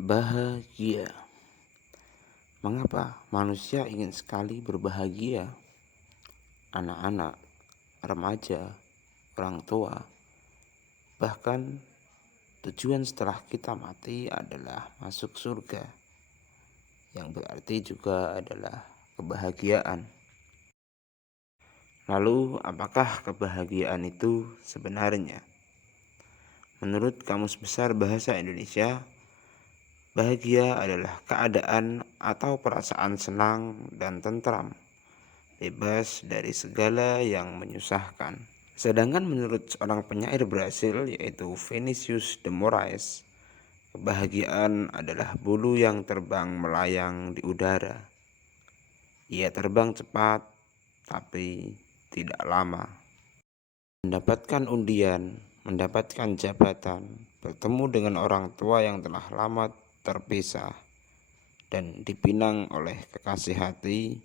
Bahagia. Mengapa manusia ingin sekali berbahagia? Anak-anak, remaja, orang tua, bahkan tujuan setelah kita mati adalah masuk surga, yang berarti juga adalah kebahagiaan. Lalu, apakah kebahagiaan itu sebenarnya? Menurut Kamus Besar Bahasa Indonesia, bahagia adalah keadaan atau perasaan senang dan tentram, bebas dari segala yang menyusahkan. Sedangkan menurut seorang penyair Brasil yaitu Vinicius de Moraes, kebahagiaan adalah bulu yang terbang melayang di udara. Ia terbang cepat, tapi tidak lama. Mendapatkan undian, mendapatkan jabatan, bertemu dengan orang tua yang telah lama terpisah, dan dipinang oleh kekasih hati,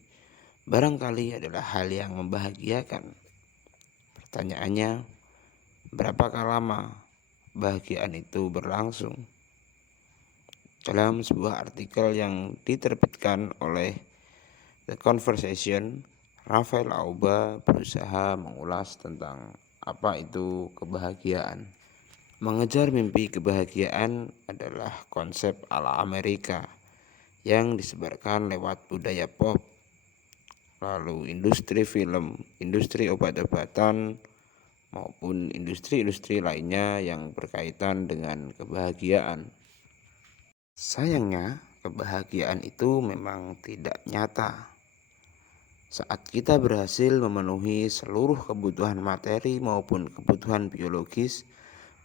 barangkali adalah hal yang membahagiakan. Pertanyaannya, berapakah lama kebahagiaan itu berlangsung? Dalam sebuah artikel yang diterbitkan oleh The Conversation, Rafael Auba berusaha mengulas tentang apa itu kebahagiaan. Mengejar mimpi kebahagiaan adalah konsep ala Amerika yang disebarkan lewat budaya pop, lalu industri film, industri obat-obatan, maupun industri-industri lainnya yang berkaitan dengan kebahagiaan. Sayangnya, kebahagiaan itu memang tidak nyata. Saat kita berhasil memenuhi seluruh kebutuhan materi maupun kebutuhan biologis,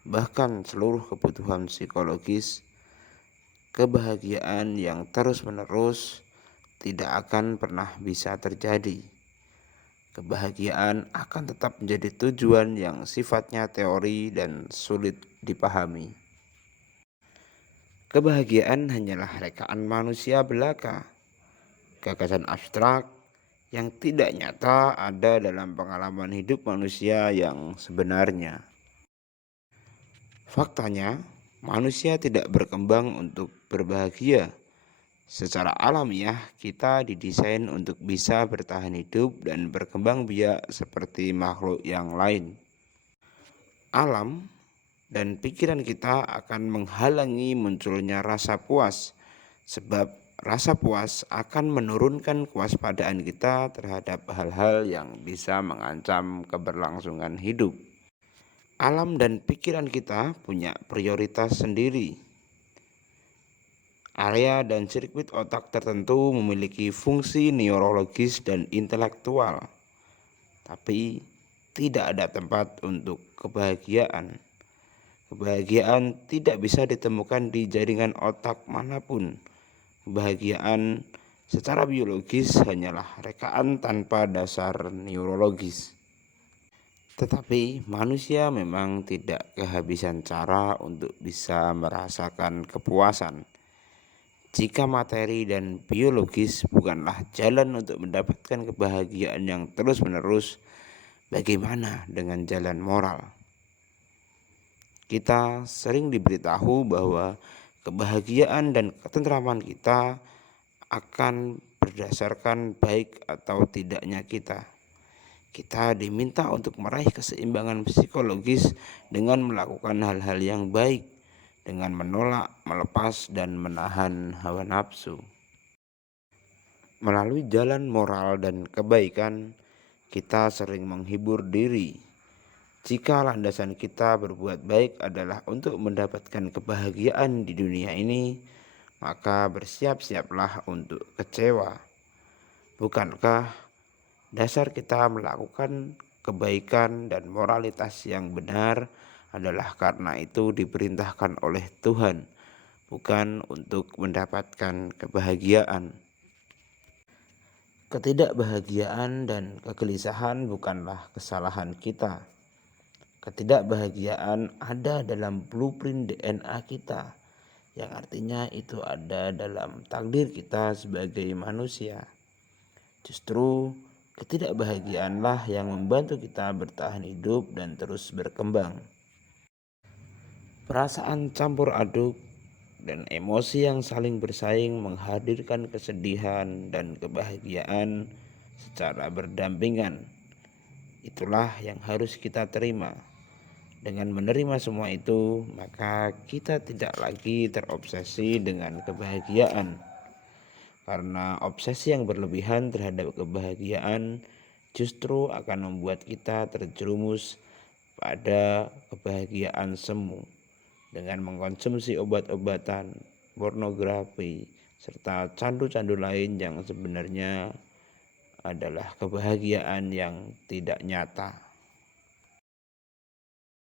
bahkan seluruh kebutuhan psikologis, kebahagiaan yang terus-menerus tidak akan pernah bisa terjadi. Kebahagiaan akan tetap menjadi tujuan yang sifatnya teori dan sulit dipahami. Kebahagiaan hanyalah rekaan manusia belaka, gagasan abstrak yang tidak nyata ada dalam pengalaman hidup manusia yang sebenarnya. Faktanya, manusia tidak berkembang untuk berbahagia. Secara alamiah, kita didesain untuk bisa bertahan hidup dan berkembang biak seperti makhluk yang lain. Alam dan pikiran kita akan menghalangi munculnya rasa puas, sebab rasa puas akan menurunkan kewaspadaan kita terhadap hal-hal yang bisa mengancam keberlangsungan hidup. Alam dan pikiran kita punya prioritas sendiri. Area dan sirkuit otak tertentu memiliki fungsi neurologis dan intelektual, tapi tidak ada tempat untuk kebahagiaan. Kebahagiaan tidak bisa ditemukan di jaringan otak manapun. Kebahagiaan secara biologis hanyalah rekaan tanpa dasar neurologis. Tetapi manusia memang tidak kehabisan cara untuk bisa merasakan kepuasan. Jika materi dan biologis bukanlah jalan untuk mendapatkan kebahagiaan yang terus-menerus, bagaimana dengan jalan moral? Kita sering diberitahu bahwa kebahagiaan dan ketentraman kita akan berdasarkan baik atau tidaknya kita. Kita diminta untuk meraih keseimbangan psikologis dengan melakukan hal-hal yang baik, dengan menolak, melepas, dan menahan hawa nafsu. Melalui jalan moral dan kebaikan, kita sering menghibur diri. Jika landasan kita berbuat baik adalah untuk mendapatkan kebahagiaan di dunia ini, maka bersiap-siaplah untuk kecewa. Bukankah dasar kita melakukan kebaikan dan moralitas yang benar adalah karena itu diperintahkan oleh Tuhan, bukan untuk mendapatkan kebahagiaan. Ketidakbahagiaan dan kegelisahan bukanlah kesalahan kita. Ketidakbahagiaan ada dalam blueprint DNA kita, yang artinya itu ada dalam takdir kita sebagai manusia. Justru ketidakbahagiaanlah yang membantu kita bertahan hidup dan terus berkembang. Perasaan campur aduk dan emosi yang saling bersaing menghadirkan kesedihan dan kebahagiaan secara berdampingan. Itulah yang harus kita terima. Dengan menerima semua itu, maka kita tidak lagi terobsesi dengan kebahagiaan. Karena obsesi yang berlebihan terhadap kebahagiaan justru akan membuat kita terjerumus pada kebahagiaan semu dengan mengkonsumsi obat-obatan, pornografi, serta candu-candu lain yang sebenarnya adalah kebahagiaan yang tidak nyata.